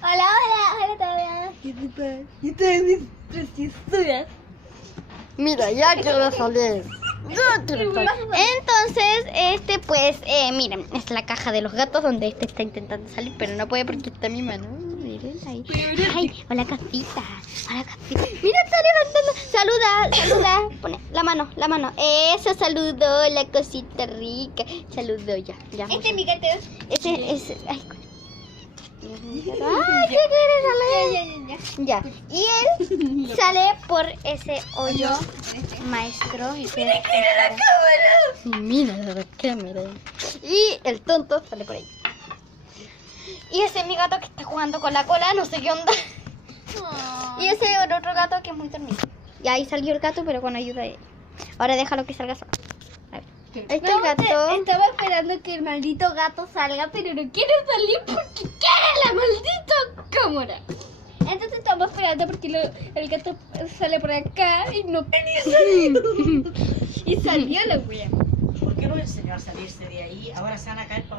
Hola, hola, hola todas. ¿Qué te pasa? Y ustedes mis preciosuras. Mira, ya quiero salir. Ya quiero salir. Entonces, pues, miren, es la caja de los gatos donde está intentando salir, pero no puede porque está mi mano. Miren ahí. Ay, hola casita. Hola casita. Mira, está levantando. Saluda. Pone la mano. Eso, saludo, la cosita rica. Saludo ya. Este es mi gato. Ese. Ay, ¡ay, qué quiere salir! Ya. Y él sale por ese hoyo maestro. Y ¡Mira que era la cámara! mira la cámara. Y el tonto sale por ahí. Y ese es mi gato que está jugando con la cola, no sé qué onda. Y ese es el otro gato que es muy dormido. Y ahí salió el gato, pero con ayuda de él. Ahora déjalo que salga solo. A ver. Ahí está el gato. Estaba esperando que el maldito gato salga, pero no quiere salir porque quiere la maldita cámara. Entonces estamos esperando porque el gato sale por acá y no quería salir. Y salió la wea. ¿Por qué no enseñó a salirse de ahí? Ahora se van a caer para abajo.